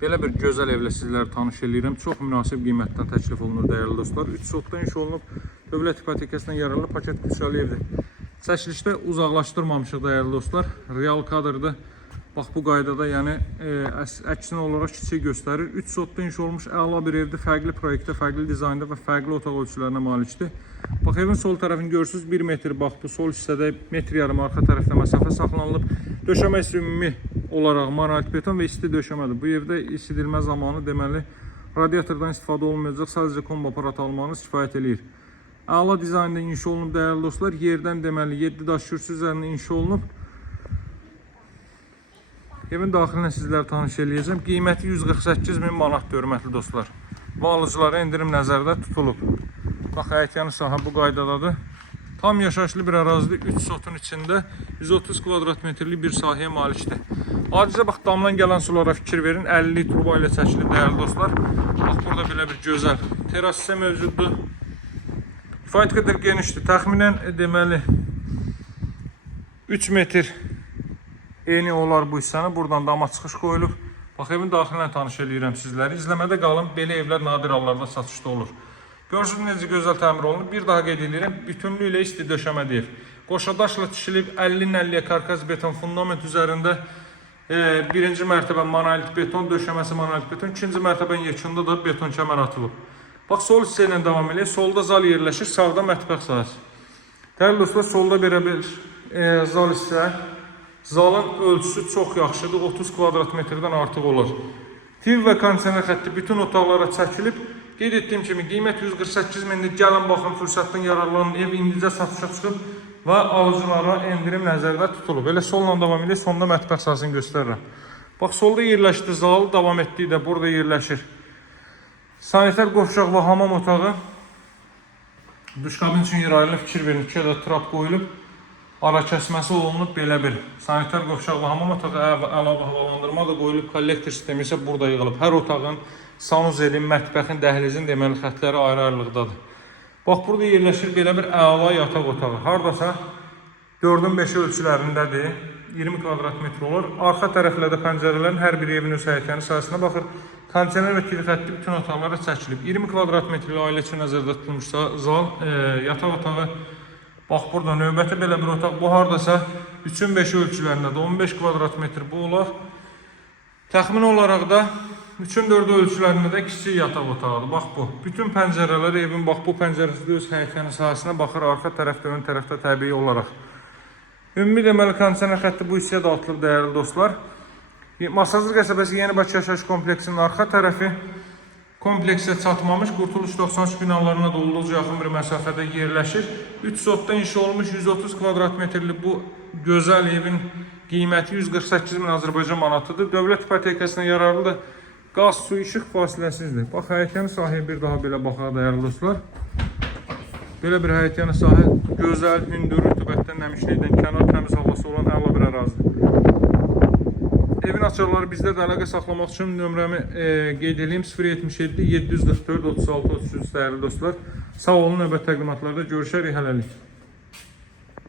Belə bir gözəl evlə sizləri tanış edirəm. Çox münasib qiymətdən təklif olunur dəyərli dostlar. 3 sotdan iş olunub, dövlət hipotekasından yararlı paket qüdsəli evdir. Çəkilişdə uzaqlaşdırmamışıq dəyərli dostlar. Real kadrdır. Bax bu qaydada, yəni əksinə olaraq kiçik göstərir. 3 sotdan iş olmuş əla bir evdir. Fərqli proyektdə, fərqli dizaynda və fərqli otaq ölçülərinə malikdir. Bax evin sol tərəfini görürsünüz, 1 metr. Bax bu sol hissədə 1,5 metr arxa tərəfdə məsafə saxlanılıb. Döşəməsi ümumi olaraq monolit beton və isti döşəmədir. Bu evdə isidilmə zamanı deməli radiatordan istifadə olunmayacaq, sadəcə kombi aparat almanız kifayət eləyir. Əla dizaynda inşa olunub dəyərli dostlar. Yerdən deməli 7 daş kürsü üzərində inşa olunub. Evin daxilinə sizləri tanış eləyəcəm. Qiyməti 148.000 manatdır hörmətli dostlar. Və alıcılara endirim nəzərdə tutulub. Bax həyətyanı sahə bu qaydadadır. Tam yaşayışlı bir ərazidə 3 sotun içində 130 kvadrat metrlik bir sahəyə malikdir. Adicə bax damdan gələn sulara fikir verin. 50 turba ilə çəkilib dəyərli dostlar. Bax burada belə bir gözəl teras hissə mövcuddur. Kifayət qədər genişdir. Təxminən deməli 3 metr eni olar bu hissəni. Buradan dama çıxış qoyulub. Bax evin daxilinə tanış eləyirəm sizləri. İzləmədə qalın. Belə evlər nadir hallarda satışda olur. Görürsünüz necə gözəl təmir olunub. Bir daha qeyd edirəm. Bütünlüyü ilə isti döşəməli ev. Qoşadaşla tikilib 50-50 karkaz beton fundament üzərində birinci mərtəbə monolit beton, döşəməsi monolit beton, ikinci mərtəbənin yekunda da beton kəmər atılıb. Bax sol hissə ilə davam eləyək. Solda zal yerləşir, sağda mətbəx sahəsi. Dəyərli dostlar, solda belə bir zal hissə. Zalın ölçüsü çox yaxşıdır. 30 kvadrat metrdən artıq olur. TV və kondisioner xətti bütün otaqlara çəkilib. Qeyd etdiyim kimi qiymət 148.000-dir. Gəlin baxın, fürsətdən yararlanın. Ev indicə satışa çıxıb və alıcılara endirim nəzərdə tutulub. Elə solla davam edir, sonda mətbəx sahəsini göstərirəm. Bax solda yerləşdi zal, davam etdiyi də burada yerləşir. Sanitar qovşaq və hamam otağı. Duşkabin üçün yer ayrılıb, fikir verin. 2 ədəd trap qoyulub. Ara kəsməsi olunub belə bir. Sanitar qovşaq və hamam otağı əlavə havalandırma da qoyulub. Kollektor sistemi isə burada yığılıb. Hər otağın sanuzelin, mətbəxin, dəhlizin deməli xətləri ayrı-ayrılıqdadır. Bax burada yerləşir belə bir əla yataq otağı. Hardasa 4-ün 5 ölçülərindədir. 20 kvadrat metr olur. Arxa tərəflərdə pəncərələrin hər biri evin öz həyətyanı sahəsinə baxır. Kondisioner və TV xətti bütün otaqlara çəkilib. 20 kvadrat metrli ailə üçün nəzərdə tutulmuş zal, yataq otağı. Bax burada növbəti belə bir otaq. Bu hardasa 3-ün 5 ölçülərindədir. 15 kvadrat metr bu olar. Təxmin olaraq da 3-ün 4 ölçülərində də kiçik yataq otağıdır. Bax bu. Bütün pəncərələr evin bax bu pəncərəsində öz həyətyanı sahəsinə baxır. Arxa tərəfdə, ön tərəfdə təbii olaraq. Ümumi deməli kondisioner xətti bu hissəyə dağıtılıb dəyərli dostlar. Masazlı qəsəbəsi Yeni Bakı yaşayış kompleksinin arxa tərəfi kompleksə çatmamış, Qurtuluş 93 binalarına da olduqca yaxın bir məsafədə yerləşir. 3 sotda inşa olmuş 130 kvadrat metrli bu gözəl evin qiyməti 148.000 Azərbaycan manatıdır. Dövlət hipotekasına yararlıdır. Qaz, su, işıq fasiləsizdir. Bax, həyətyanı sahəyə bir daha belə baxaq dəyərli dostlar. Belə bir həyətyanı sahə gözəl, hündür, rütubətdən, nəmişlikdən, kənar təmiz havası olan əla bir ərazidir. Evin açarları bizdə də əlaqə saxlamaq üçün nömrəmi qeyd edeyim. 077 744 36 33 dəyərli dostlar. Sağ olun, növbət təqdimatlarda görüşərik, hələlik.